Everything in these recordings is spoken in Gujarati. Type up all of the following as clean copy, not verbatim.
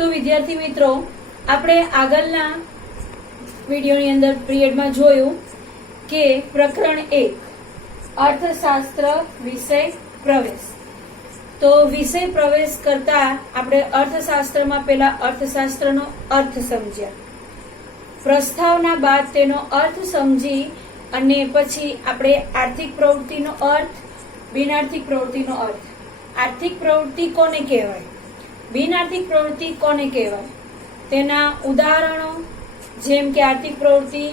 તો વિદ્યાર્થી મિત્રો, આપણે આગળના વિડીયોની અંદર પીરિયડમાં જોયું કે પ્રકરણ 1 અર્થશાસ્ત્ર વિષય પ્રવેશ. તો વિષય પ્રવેશ કરતા આપણે અર્થશાસ્ત્રમાં પહેલા અર્થશાસ્ત્રનો અર્થ સમજ્યા. પ્રસ્તાવના બાદ તેનો અર્થ સમજી અને પછી આપણે આર્થિક પ્રવૃત્તિનો અર્થ, બિનઆર્થિક પ્રવૃત્તિનો અર્થ. આર્થિક પ્રવૃત્તિ કોને કહેવાય, બિનઆર્થિક પ્રવૃત્તિ કોને કહેવાય, તેના ઉદાહરણો, જેમ કે આર્થિક પ્રવૃત્તિ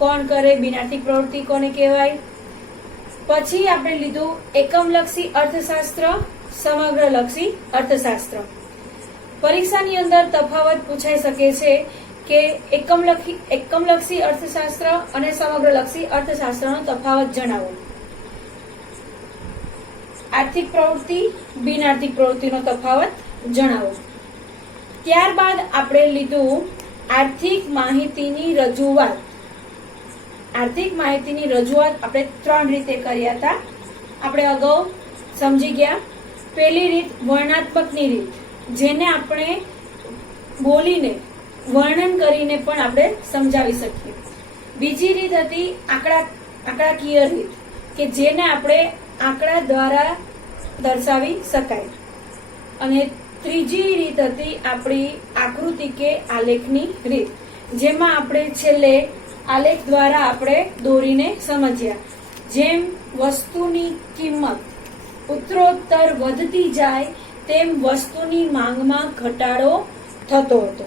કોણ કરે, બિનઆર્થિક પ્રવૃત્તિ કોને કહેવાય. પછી આપણે લીધું એકમલક્ષી અર્થશાસ્ત્ર, સમગ્રલક્ષી અર્થશાસ્ત્ર. પરીક્ષાની અંદર તફાવત પૂછાઈ શકે છે કે એકમલક્ષી અર્થશાસ્ત્ર અને સમગ્રલક્ષી અર્થશાસ્ત્રનો તફાવત જણાવો. આર્થિક પ્રવૃત્તિ, બિનઆર્થિક પ્રવૃત્તિનો તફાવત જણાવો. ત્યારબાદ આપણે લીધું આર્થિક માહિતીની રજૂઆત. આર્થિક માહિતીની રજૂઆત આપણે 3 રીતે કર્યા હતા, આપણે અગાઉ સમજી ગયા. પહેલી રીત વર્ણનાત્મકની રીત, જેને આપણે બોલીને વર્ણન કરીને પણ આપણે સમજાવી શકીએ. બીજી રીત હતી આંકડાકીય રીત, કે જેને આપણે આંકડા દ્વારા દર્શાવી શકાય. અને ત્રીજી રીત હતી આપણી આકૃતિ કે આલેખની રીત, જેમાં આપણે છેલ્લે આલેખ દ્વારા આપણે દોરીને સમજ્યા. જેમ વસ્તુની કિંમત ઉત્તરોત્તર વધતી જાય તેમ વસ્તુની માંગમાં ઘટાડો થતો હતો.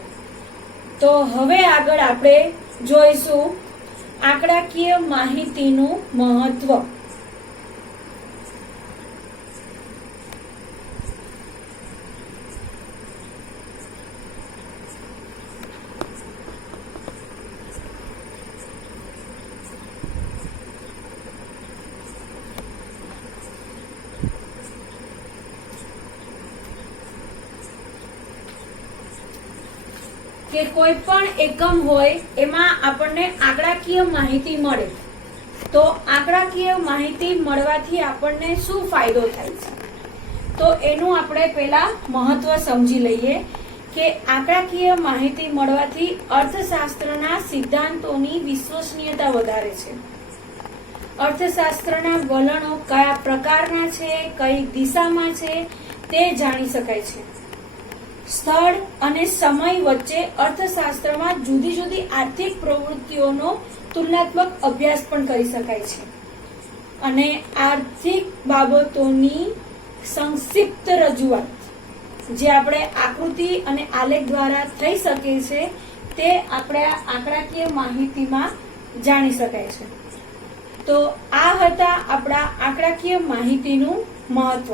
તો હવે આગળ આપણે જોઈશું આંકડાકીય માહિતીનું મહત્વ. કે કોઈ પણ એકમ હોય એમાં આપણને આંકડાકીય માહિતી મળે. તો આંકડાકીય માહિતી મળવાથી આપણને શું ફાયદો થાય છે, તો એનું આપણે પહેલા મહત્વ સમજી લઈએ કે આંકડાકીય માહિતી મળવાથી અર્થશાસ્ત્રના સિદ્ધાંતોની વિશ્વસનીયતા વધારે છે. અર્થશાસ્ત્રના વલણો કયા પ્રકારના છે, કઈ દિશામાં છે તે જાણી શકાય છે. સ્થળ અને સમય વચ્ચે અર્થશાસ્ત્રમાં જુદી જુદી આર્થિક પ્રવૃત્તિઓનો તુલનાત્મક અભ્યાસ પણ કરી શકાય છે. અને આર્થિક બાબતોની સંક્ષિપ્ત રજૂઆત, જે આપણે આકૃતિ અને આલેખ દ્વારા થઈ શકે છે, તે આપણે આંકડાકીય માહિતીમાં જાણી શકાય છે. તો આ હતા આપણા આંકડાકીય માહિતીનું મહત્વ.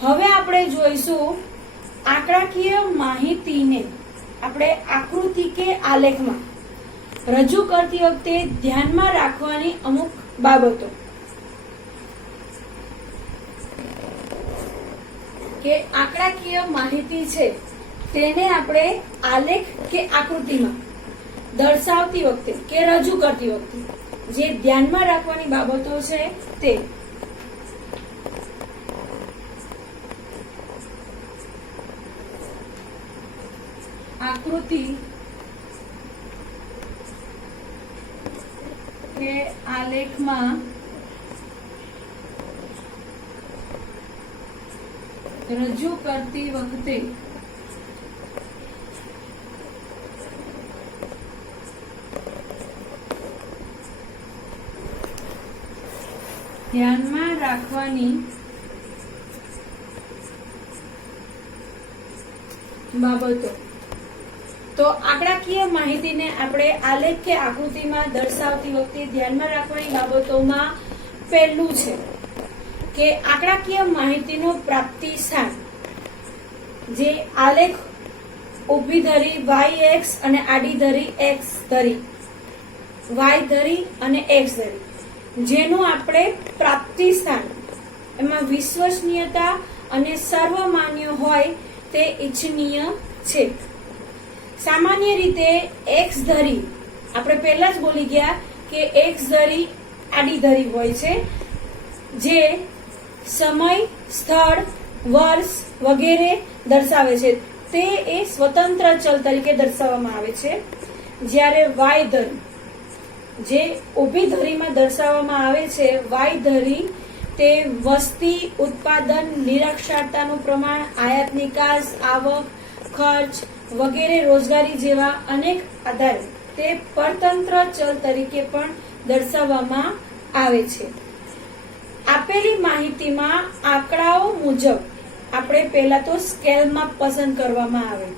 હવે આપણે જોઈશું આંકડાકીય માહિતીને આપણે આકૃતિ કે આલેખમાં રજૂ કરતી વખતે ધ્યાનમાં રાખવાની અમુક બાબતો. કે આંકડાકીય માહિતી છે તેને આપણે આલેખ કે આકૃતિમાં દર્શાવતી વખતે કે રજૂ કરતી વખતે જે ધ્યાનમાં રાખવાની બાબતો છે તે. આકૃતિ કે આલેખમાં રજૂ કરતી વખતે ધ્યાનમાં રાખવાની બાબતો. તો આંકડાકીય માહિતીને આપણે આલેખ કે આકૃતિમાં દર્શાવતી વખતે ધ્યાનમાં રાખવાની બાબતોમાં પહેલું છે કે આંકડાકીય માહિતીનું પ્રાપ્તિ સ્થાન. જે આલેખ ઊભી ધરી y-x અને આડી ધરી x ધરી, y ધરી અને x ધરી, જેનું આપણે પ્રાપ્તિ સ્થાન એમાં વિશ્વસનીયતા અને સર્વમાન્ય હોય તે ઇચ્છનીય છે. સામાન્ય રીતે x ધરી આપણે પહેલા જ બોલી ગયા કે x ધરી આડી ધરી હોય છે, જે સમય, સ્થળ, વર્ષ વગેરે દર્શાવે છે. તે એ સ્વતંત્ર ચલ તરીકે દર્શાવવામાં આવે છે, જ્યારે વાય ધરી, જે ઊભી ધરીમાં દર્શાવવામાં આવે છે, વાય ધરી તે વસ્તી, ઉત્પાદન, નિરક્ષરતાનું પ્રમાણ, આયાત નિકાસ, આવક, ખર્ચ વગેરે રોજગારી જેવા અનેક આધારે તે પરતંત્ર ચલ તરીકે પણ દર્શાવવામાં આવે છે. આપેલી માહિતીમાં આંકડાઓ મુજબ આપણે પહેલા તો સ્કેલમાં પસંદ કરવામાં આવે.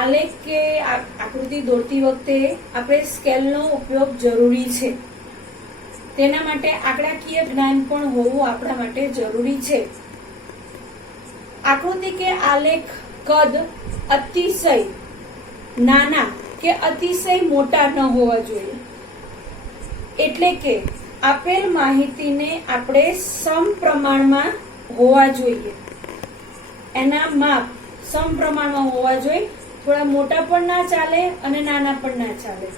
આલેખ કે આકૃતિ દોરતી વખતે આપણે સ્કેલનો ઉપયોગ જરૂરી છે. તેના માટે આંકડાકીય જ્ઞાન પણ હોવું આપણા માટે જરૂરી છે. આકૃતિ કે આલેખ કદ અતિશય નાના કે અતિશય મોટા ન હોવા જોઈએ. એટલે કે આપેલ માહિતીને આપણે સમપ્રમાણમાં હોવા જોઈએ. એના માપ સમપ્રમાણમાં હોવા જોઈએ. થોડા મોટા પણ ના ચાલે અને નાના પણ ના ચાલે.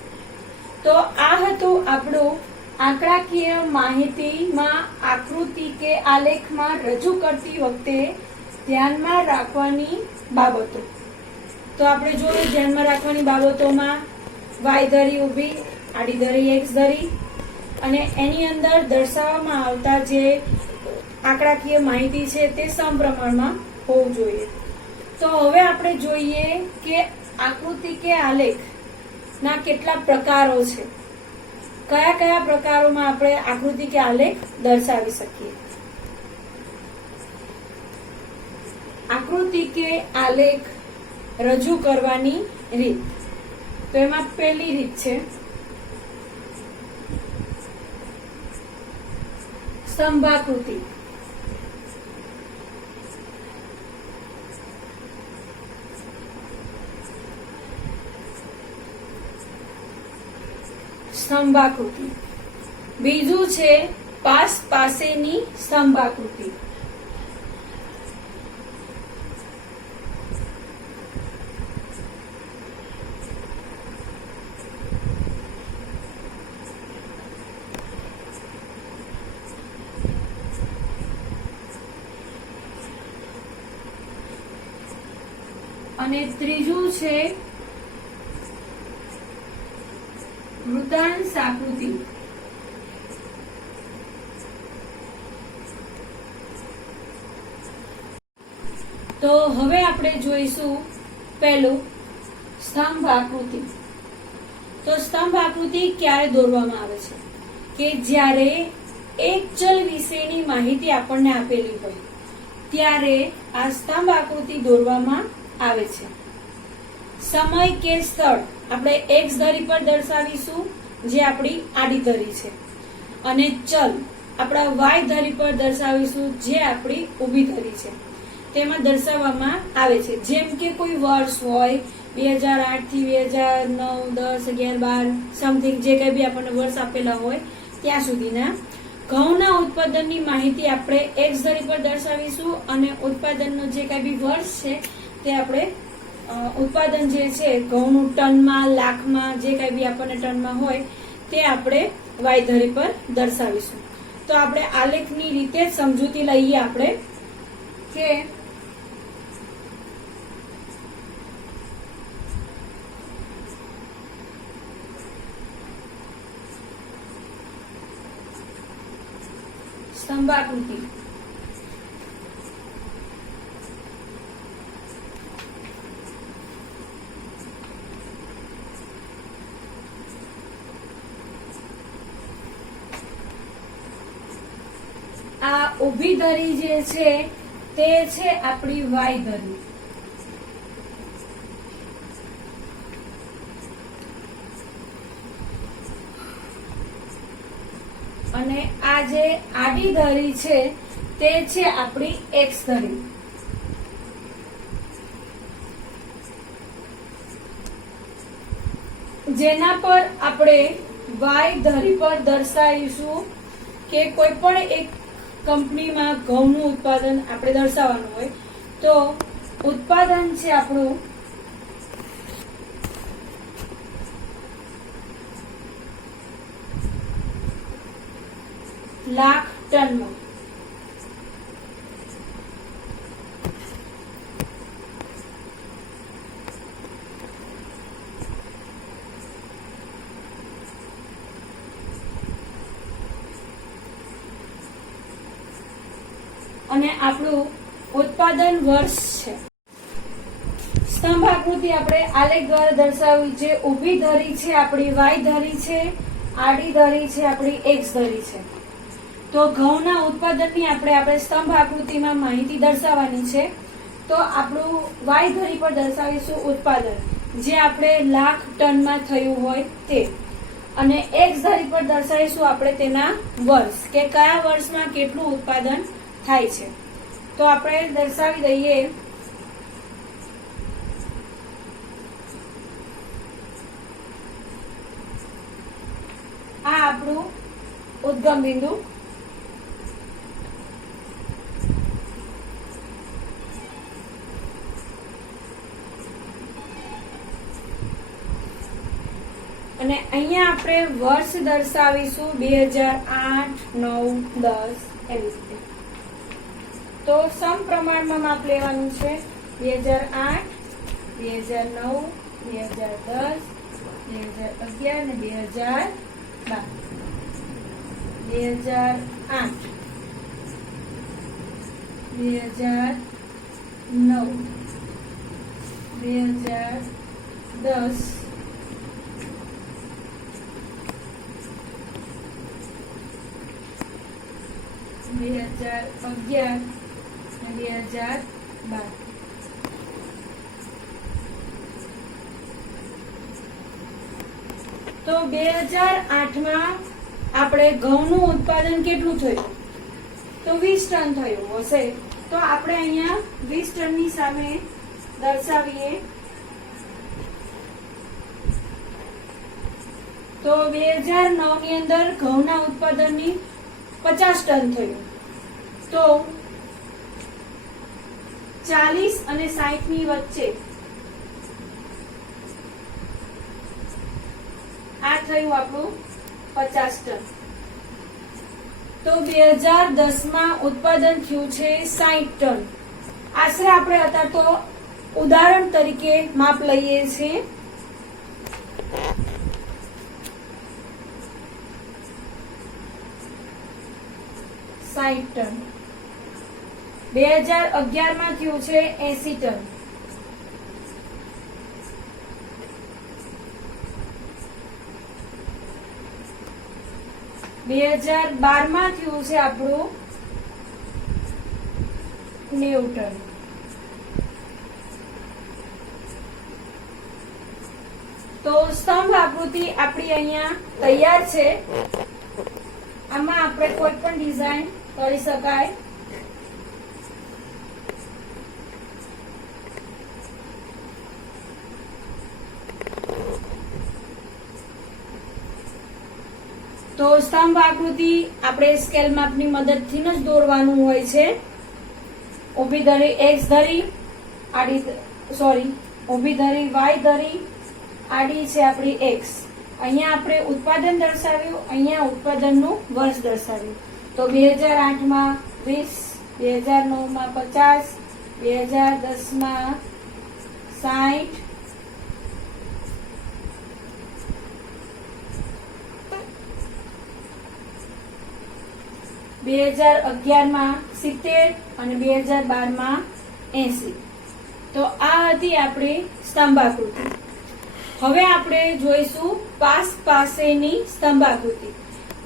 તો આ હતું આપણું આંકડાકીય માહિતીમાં આકૃતિ કે આલેખમાં રજૂ કરતી વખતે ધ્યાનમાં રાખવાની બાબતો. તો આપણે જોયું ધ્યાનમાં રાખવાની બાબતોમાં વાય ધરી ઊભી, આડી ધરી એક્સ ધરી અને એની અંદર દર્શાવવામાં આવતા જે આંકડાકીય માહિતી છે તે સમપ્રમાણમાં હોવું જોઈએ. તો હવે આપણે જોઈએ કે આકૃતિ કે આલેખના કેટલા પ્રકારો છે. કયા કયા પ્રકારોમાં આપણે આકૃતિ કે આલેખ દર્શાવી શકીએ. આકૃતિ કે આલેખ રજૂ કરવાની રીત. તો એમાં પહેલી રીત છે સ્તંભાકૃતિ. સ્તંભાકૃતિ. બીજું છે પાસ પાસેની સ્તંભાકૃતિ. અને ત્રીજું છે વૃત્તાંશ આકૃતિ. તો હવે આપણે જોઈશું પહેલું સ્તંભ આકૃતિ. તો સ્તંભ આકૃતિ ક્યારે દોરવામાં આવે છે કે જ્યારે એક ચલ વિશેની માહિતી આપણને આપેલી હોય ત્યારે આ સ્તંભ આકૃતિ દોરવામાં આવે છે. સમય કે સ્થળ આપણે એક્સ ધરી પર દર્શાવીશું, જે આપણી આડી ધરી છે, અને ચલ આપણા વાય ધરી પર દર્શાવીશું, જે આપણી ઊભી ધરી છે. તેમાં દર્શાવવામાં આવે છે. જેમ કે કોઈ વર્ષ હોય 2008 થી 2009, 10, 11, 12 સમથિંગ જે કઈ બી આપણને વર્ષ આપેલા હોય ત્યાં સુધીના ઘઉંના ઉત્પાદનની માહિતી આપણે એક્સ ધરી પર દર્શાવીશું અને ઉત્પાદનનો જે કઈ બી વર્ષ છે તે આપણે ઉત્પાદન જે છે ઘઉંનું ટનમાં, લાખમાં, જે કઈ બી આપણને ટનમાં હોય તે આપણે વાય ધરી પર દર્શાવીશું. તો આપણે આલેખની રીતે જ સમજૂતી લઈએ આપણે કે સ્તંભાકૃતિ. આ ઊભી ધરી જે છે તે છે આપણી વાય ધરી. અને આ જે આડી ધરી છે તે છે આપણી એક્સ ધરી. જેના પર આપણે વાય ધરી પર દર્શાવીશું કે કોઈ પણ એક કંપનીમાં ઘઉંનું ઉત્પાદન આપણે દર્શાવવાનું હોય તો ઉત્પાદન છે આપણું લાખ ટનમાં. અને આપણું ઉત્પાદન વર્ષ છે. સ્તંભ આકૃતિ આપણે આલેખ દ્વારા દર્શાવી છે. ઊભી ધરી છે આપણી વાય ધરી છે, આડી ધરી છે આપણી એક્સ ધરી છે. તો ઘઉંના ઉત્પાદનની આપણે સ્તંભ આકૃતિમાં માહિતી દર્શાવવાની છે. તો આપણું વાય ધરી પર દર્શાવીશું ઉત્પાદન, જે આપણે લાખ ટનમાં થયું હોય તે, અને એક્સ ધરી પર દર્શાવીશું આપણે તેના વર્ષ, કે કયા વર્ષમાં કેટલું ઉત્પાદન થાય છે. તો આપણે દર્શાવી દઈએ. આ આપણું ઉદ્ગમ બિંદુ, અને અહીંયા આપણે વર્ષ દર્શાવીશું 2008, 9, 10 એવી રીતે. તો સમપ્રમાણમાં માપ લેવાનું છે. 2008, 2009, 2010, 2011 અને 2012. 2008, 2009, 2010, 2011 અને 2012. તો 2008માં આપણે ઘઉંનું ઉત્પાદન કેટલું થયું? તો 20 ટન થયું હશે. તો આપણે અહીંયા 20 ટનની સામે દર્શાવીએ. તો 2009 ની અંદર ઘઉંના ઉત્પાદનની 50 ટન થયું. તો 40 અને 60 ની વચ્ચે આ થયું આપણું 50 ટન. તો 2010માં ઉત્પાદન થયું છે 60 ટન. આશરે આપણે અત્યારે તો ઉદાહરણ તરીકે માપ લઈએ છીએ. ટન. 2011માં થયું છે 80 ટન. 2012માં થયું છે આપણું 90 ટન. તો સ્તંભ આકૃતિ આપણી અહીંયા તૈયાર છે. આમાં આપણે કોઈ પણ ડિઝાઇન કરી શકાય. તો સ્તંભ આકૃતિ આપણે સ્કેલ માપની મદદથી જ દોરવાનું હોય છે. ઊભી ધરી એક્સ ધરી, ઊભી ધરી વાય ધરી, આડી છે આપણી એક્સ. અહીંયા આપણે ઉત્પાદન દર્શાવ્યું, અહીંયા ઉત્પાદનનું વર્ષ દર્શાવ્યું. તો 2008માં 20, 2009માં 50, 2010માં 60, 2011માં 70 અને 2012માં 80. તો આ હતી આપણી સ્તંભાકૃતિ. હવે આપણે જોઈશું પાસ પાસેની સ્તંભાકૃતિ.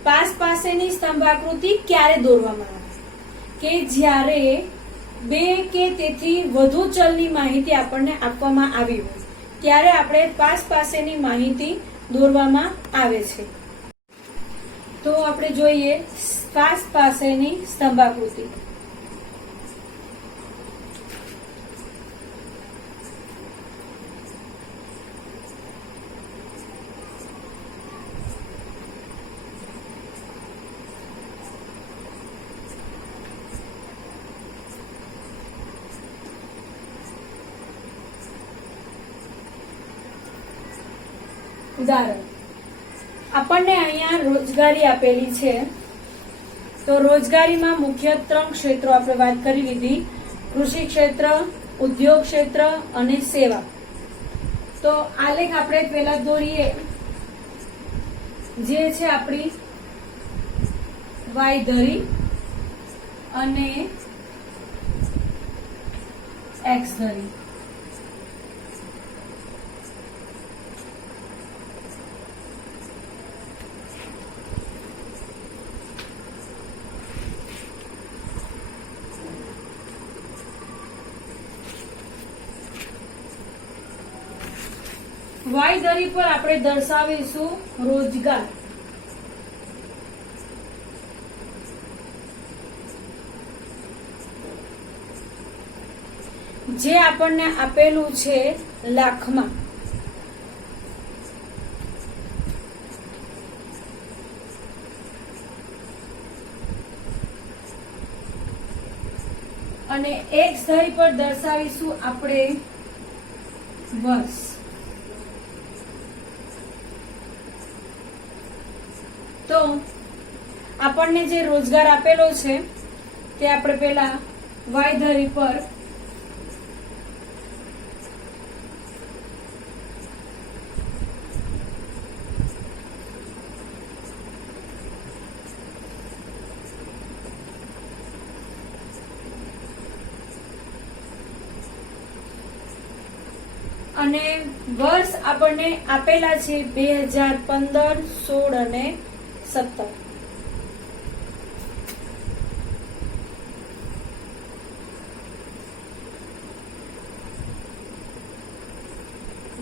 પાસ પાસેની સ્તંભાકૃતિ ક્યારે દોરવામાં આવે? કે જ્યારે બે કે તેથી વધુ ચલની માહિતી આપણને આપવામાં આવી હોય ત્યારે આપણે પાસ પાસેની માહિતી દોરવામાં આવે છે. તો આપણે જોઈએ પાસ પાસેની સ્તંભાકૃતિ. ઉદાહરણ, આપણને અહીંયા રોજગારી આપેલી છે. તો રોજગારીમાં મુખ્ય 3 ક્ષેત્રો આપણે વાત કરી લીધી: કૃષિ ક્ષેત્ર, ઉદ્યોગ ક્ષેત્ર અને સેવા. તો આલેખ આપણે પહેલા દોરીએ, જે છે આપણી વાય ધરી અને એક્સ ધરી. વાય ધરી પર આપણે દર્શાવીશું રોજગાર. જે આપણને આપેલું છે લાખમાં. અને એક્સ ધરી પર દર્શાવીશું આપણે વર્ષ. તો આપણને જે રોજગાર આપેલો છે તે આપણે પેલા વાય ધરી પર અને વર્ષ આપણને આપેલા છે 2015, 16 અને 17.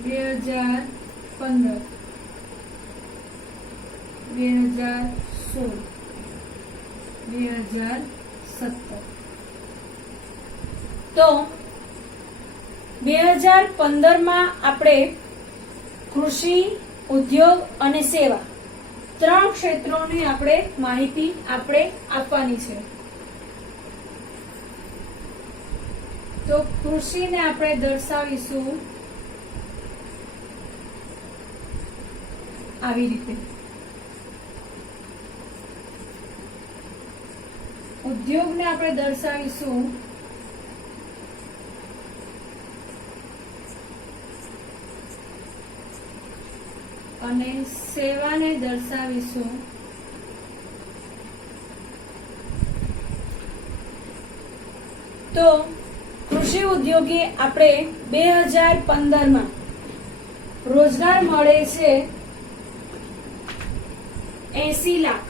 બે 2015, 2016, 2017. તો 2015 માં આપણે કૃષિ, ઉદ્યોગ અને સેવા 3 ક્ષેત્રોની આપણે માહિતી આપણે આપવાની છે. તો કૃષિને આપણે દર્શાવીશું આવી રીતે. ઉદ્યોગને આપણે દર્શાવીશું અને સેવાને દર્શાવીશું તો કૃષિ ઉદ્યોગી આપણે 2015 માં રોજગાર મળે છે 80 લાખ.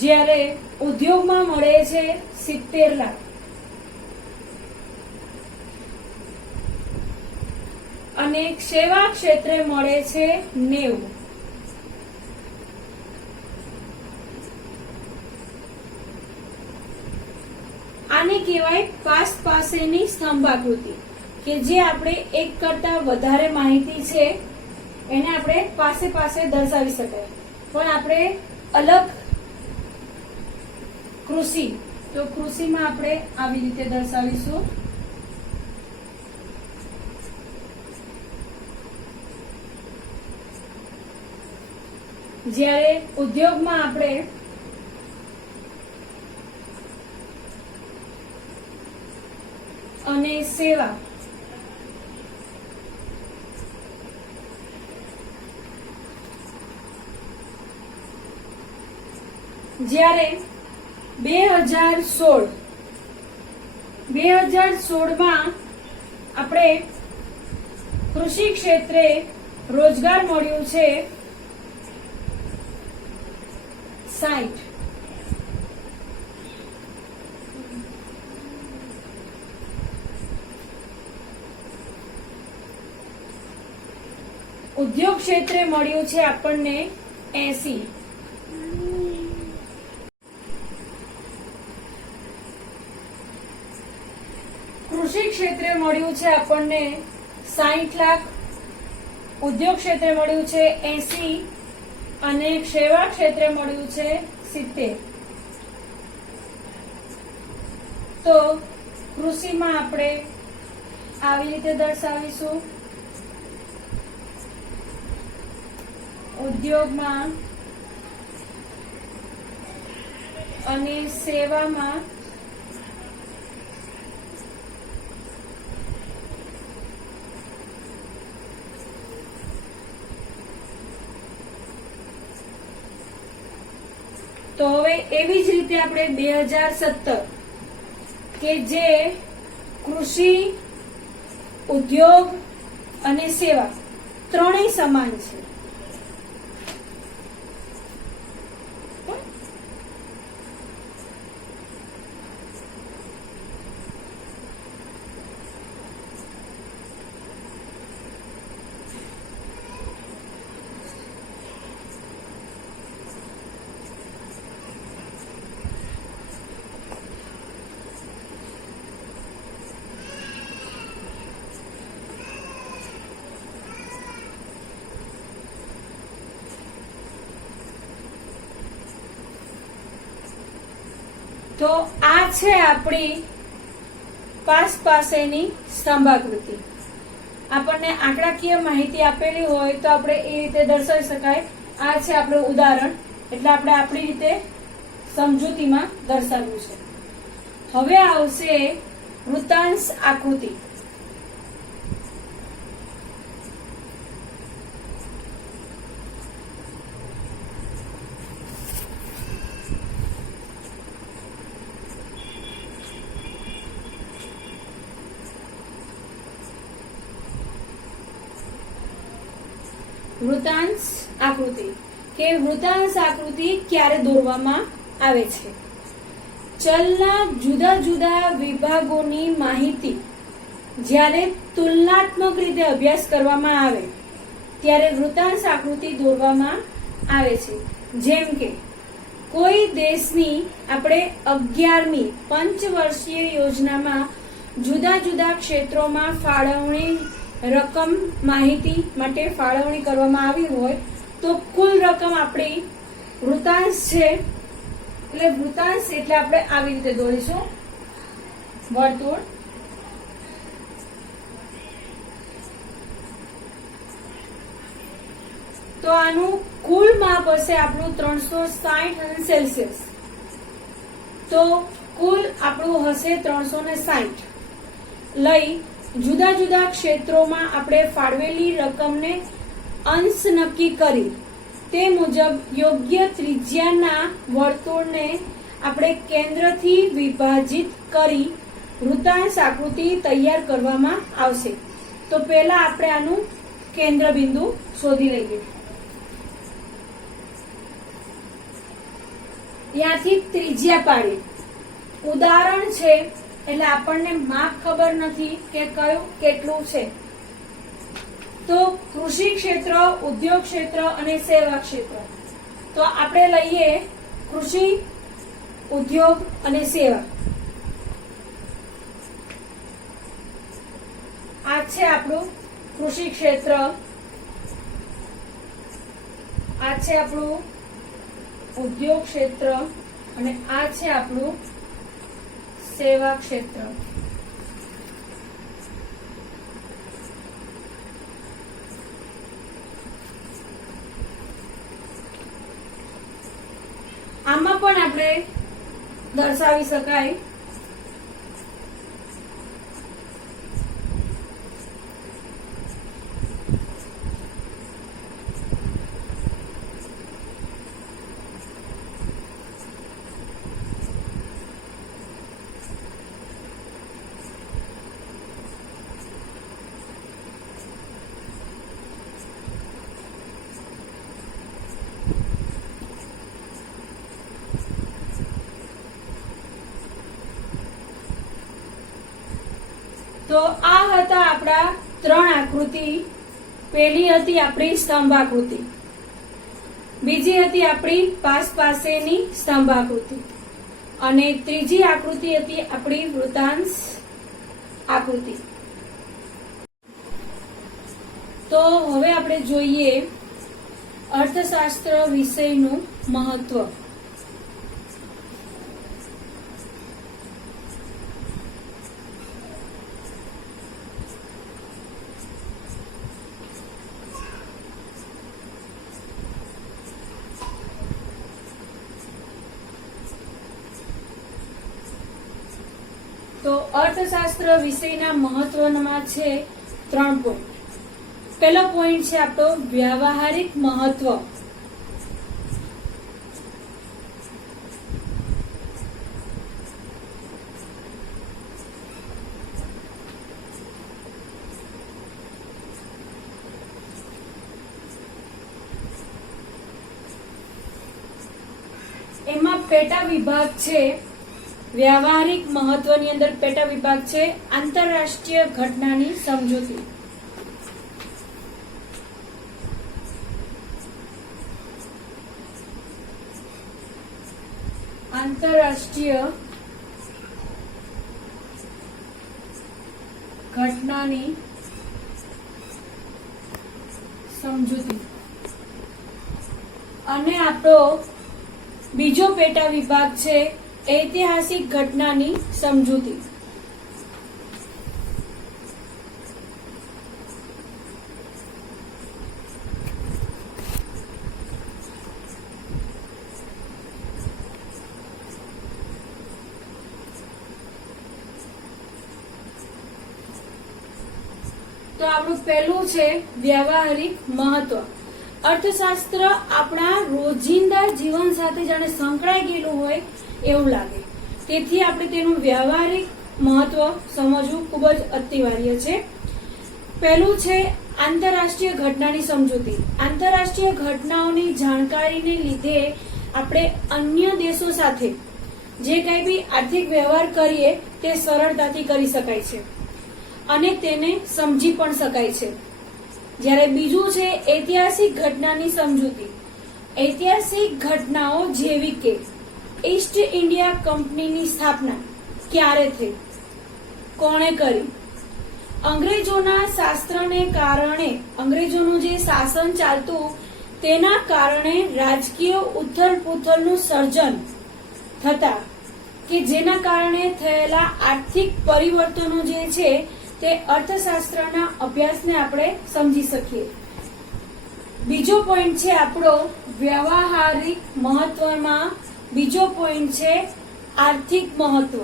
જ્યારે ઉદ્યોગમાં મળે છે 70 લાખ. અને સેવા ક્ષેત્રે મળે છે 90. આને કહેવાય પાસેની સ્તંભાકૃતિ, કે જે આપણે એક કરતા વધારે માહિતી છે એને આપણે પાસે દર્શાવી શકાય. પણ આપણે અલગ કૃષિ, તો કૃષિમાં આપણે આવી રીતે દર્શાવીશું. જ્યારે ઉદ્યોગમાં આપણે અને સેવા જ્યારે 2016 માં આપણે કૃષિ ક્ષેત્રે રોજગાર મળ્યું છે 60. ઉદ્યોગ ક્ષેત્રે મળ્યું છે આપણને 80. કૃષિ ક્ષેત્રે મળ્યું છે આપણને 60 લાખ. ઉદ્યોગ ક્ષેત્રે મળ્યું છે 80 અને સેવા ક્ષેત્રે મળ્યું છે 70. તો કૃષિમાં આપણે આવી રીતે દર્શાવીશું. ઉદ્યોગમાં અને સેવામાં તો હવે એવી જ રીતે આપણે 2017 કે જે કૃષિ, ઉદ્યોગ અને સેવા ત્રણેય સમાન છે. તો આ છે આપણી પાસેની સ્તંભાકૃતિ. આપણને આંકડાકીય માહિતી આપેલી હોય તો આપણે એ રીતે દર્શાવી શકાય. આ છે આપણું ઉદાહરણ, એટલે આપણે આપણી રીતે સમજૂતીમાં દર્શાવ્યું છે. હવે આવશે વૃત્તાંશ આકૃતિ. વૃત્તાંશ આકૃતિ કે વૃત્તાંશ આકૃતિ ક્યારે દોરવામાં આવે છે? ચલના જુદા જુદા વિભાગોની માહિતી જ્યારે તુલનાત્મક રીતે અભ્યાસ કરવામાં આવે ત્યારે વૃત્તાંશ આકૃતિ દોરવામાં આવે છે. જેમ કે કોઈ દેશની આપણે 11મી પંચવર્ષીય યોજનામાં જુદા જુદા ક્ષેત્રોમાં ફાળવણી રકમ માહિતી માટે ફાળવણી કરવામાં આવી હોય તો કુલ રકમ આપણી વૃત્તાંશ છે. એટલે વૃત્તાંશ એટલે આપણે આવી રીતે દોરીશું વર્તુળ. તો આનું કુલ માપ હશે આપણું 360 સેલ્સિયસ. તો કુલ આપણું હશે 360 લઈ જુદા જુદા ક્ષેત્રોમાં આપણે ફાળવેલી રકમને અંશ નક્કી કરી તે મુજબ યોગ્ય ત્રિજ્યાના વર્તુળને આપણે કેન્દ્રથી વિભાજિત કરી વૃત્તાંશ આકૃતિ તૈયાર કરવામાં આવશે. તો પહેલા આપણે આનું કેન્દ્ર બિંદુ શોધી લઈએ. ત્યાંથી ત્રિજ્યા પાડી. ઉદાહરણ છે એટલે આપણને માપ ખબર નથી કે કયું કેટલું છે. તો કૃષિ ક્ષેત્ર, ઉદ્યોગ ક્ષેત્ર અને સેવા ક્ષેત્ર. તો આપણે લઈએ કૃષિ, ઉદ્યોગ અને સેવા. આ છે આપણું કૃષિ ક્ષેત્ર, આ છે આપણું ઉદ્યોગ ક્ષેત્ર અને આ છે આપણું સેવા ક્ષેત્ર. આમાં પણ આપણે દર્શાવી શકાય તો આ હતા આપણા 3 આકૃતિ. પહેલી હતી આપણી સ્તંભ આકૃતિ, બીજી હતી આપણી પાસેની સ્તંભ આકૃતિ અને ત્રીજી આકૃતિ હતી આપણી વૃત્તાંશ આકૃતિ. તો હવે આપણે જોઈએ અર્થશાસ્ત્ર વિષયનું મહત્વ. તો અર્થશાસ્ત્ર વિષયના મહત્વમાં છે 3 પોઈન્ટ. પહેલો પોઈન્ટ છે આપણો વ્યવહારિક મહત્વ. પેટા વિભાગ છે વ્યવહારિક મહત્વની અંદર પેટા વિભાગ છે આંતરરાષ્ટ્રીય ઘટનાની સમજૂતી. આંતરરાષ્ટ્રીય ઘટનાની સમજૂતી. અને આપણો બીજો પેટા વિભાગ છે ઐતિહાસિક ઘટનાની સમજૂતી. તો આપણું પહેલું છે વ્યવહારિક મહત્વ. અર્થશાસ્ત્ર આપણા રોજિંદા જીવન સાથે જાણે સંકળાઈ ગયેલું હોય એવું લાગે, તેથી આપણે તેનું વ્યવહારિક મહત્વ સમજવું ખૂબ જ અનિવાર્ય છે. પહેલું છે આંતરરાષ્ટ્રીય ઘટનાની સમજૂતી. આંતરરાષ્ટ્રીય ઘટનાઓની જાણકારીને લીધે આપણે અન્ય દેશો સાથે જે કંઈ બી આર્થિક વ્યવહાર કરીએ તે સરળતાથી કરી શકાય છે અને તેને સમજી પણ શકાય છે. જ્યારે બીજું છે ઐતિહાસિક ઘટનાની સમજૂતી. ઐતિહાસિક ઘટનાઓ જેવી કે ઈસ્ટ ઇન્ડિયા કંપનીની સ્થાપના ક્યારે થઈ, કોણે કરી, અંગ્રેજોના શાસ્ત્રને કારણે, અંગ્રેજોનું જે શાસન ચાલતું તેના કારણે રાજકીય ઉથલપુથલનું સર્જન થતા કે જેના કારણે થયેલા આર્થિક પરિવર્તનો જે છે તે અર્થશાસ્ત્રના અભ્યાસને આપણે સમજી શકીએ. બીજો પોઈન્ટ છે આપણો વ્યવહારિક મહત્વમાં બીજો પોઈન્ટ છે આર્થિક મહત્વ.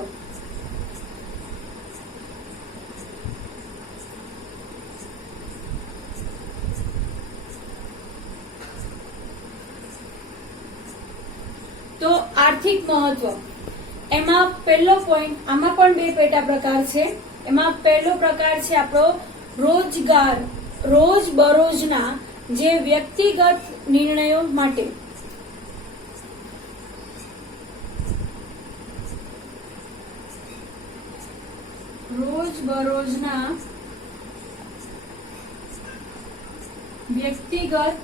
તો આર્થિક મહત્વ એમાં પહેલો પોઈન્ટ, આમાં પણ બે પેટા પ્રકાર છે. એમાં પહેલો પ્રકાર છે આપણો રોજગાર, રોજબરોજના જે વ્યક્તિગત નિર્ણયો માટે. રોજબરોજના વ્યક્તિગત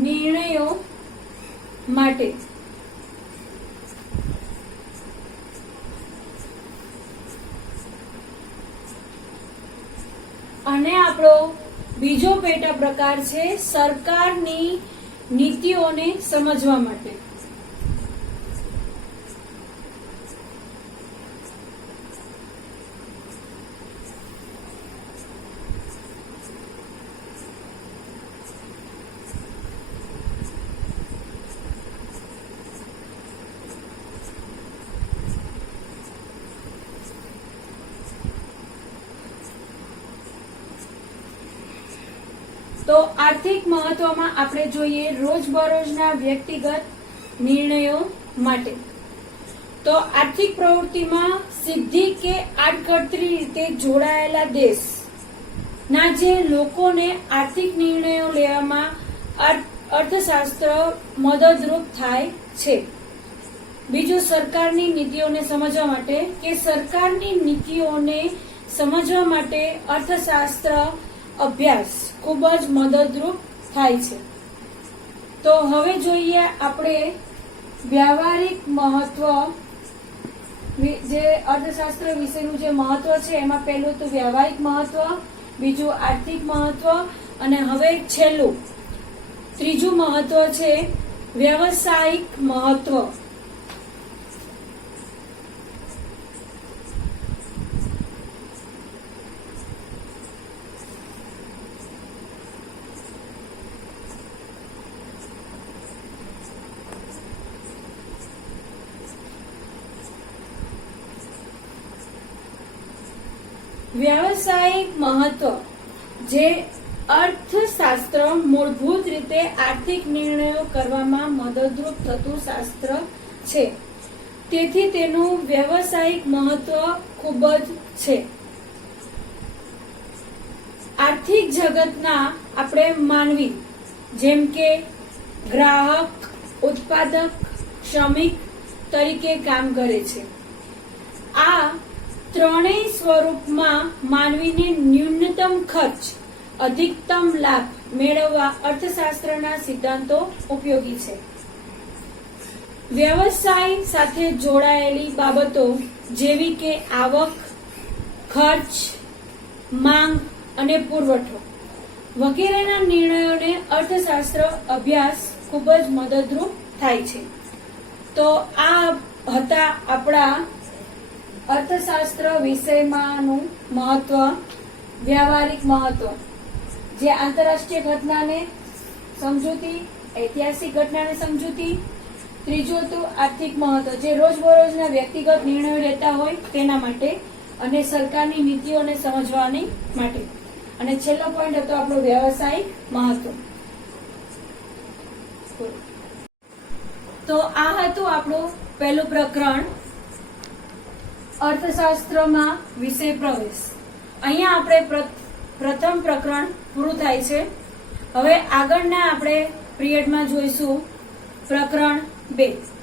નિર્ણયો માટે. અને આપણો બીજો પેટા પ્રકાર છે સરકારની નીતિઓને સમજવા માટે. તો આર્થિક મહત્વમાં આપણે જોઈએ રોજબરોજના વ્યક્તિગત નિર્ણયો માટે. તો આર્થિક પ્રવૃત્તિમાં સીધી કે આડકતરી રીતે જોડાયેલા દેશના જે લોકોને આર્થિક નિર્ણયો લેવામાં અર્થશાસ્ત્ર મદદરૂપ થાય છે. બીજું સરકારની નીતિઓને સમજવા માટે કે સરકારની નીતિઓને સમજવા માટે અર્થશાસ્ત્ર અભ્યાસ ખૂબ જ મદદરૂપ થાય છે. તો હવે જોઈએ આપણે વ્યવહારિક મહત્વ, જે અર્થશાસ્ત્ર વિશેનું જે મહત્વ છે એમાં પહેલું તો વ્યવહારિક મહત્વ, બીજું આર્થિક મહત્વ અને હવે છેલ્લું ત્રીજું મહત્વ છે વ્યવસાયિક મહત્વ. વ્યવસાયિક મહત્વ જે અર્થશાસ્ત્ર મૂળભૂત રીતે આર્થિક નિર્ણયો કરવામાં મદદરૂપ થતું શાસ્ત્ર છે, તેથી તેનું વ્યવસાયિક મહત્વ ખૂબ જ છે. આર્થિક જગતના આપણે માનવી જેમ કે ગ્રાહક, ઉત્પાદક, શ્રમિક તરીકે કામ કરે છે. આ ત્રણેય સ્વરૂપમાં માનવીને ન્યૂનતમ ખર્ચ, અધિકતમ લાભ મેળવવા અર્થશાસ્ત્રના સિદ્ધાંતો ઉપયોગી છે. વ્યવસાય સાથે જોડાયેલી બાબતો જેવી કે આવક, ખર્ચ, માંગ અને પુરવઠો વગેરેના નિર્ણયોને અર્થશાસ્ત્ર અભ્યાસ ખૂબ જ મદદરૂપ થાય છે. તો આ હતા આપણા અર્થશાસ્ત્ર વિષયમાંનું મહત્વ, વ્યવહારિક મહત્વ, જે આંતરરાષ્ટ્રીય ઘટનાને સમજૂતી, ઐતિહાસિક ઘટનાને સમજૂતી. ત્રીજું હતું આર્થિક મહત્વ, જે રોજબરોજના વ્યક્તિગત નિર્ણયો લેતા હોય તેના માટે, અને સરકારની નીતિઓને સમજવાની માટે. અને છેલ્લો પોઈન્ટ હતો આપણો વ્યવસાયિક મહત્વ. તો આ હતું આપણું પહેલું પ્રકરણ, અર્થશાસ્ત્રમાં વિષય પ્રવેશ. અહીંયા આપણે પ્રથમ પ્રકરણ પૂરું થાય છે. હવે આગળના આપણે પીરિયડમાં જોઈશું પ્રકરણ 2.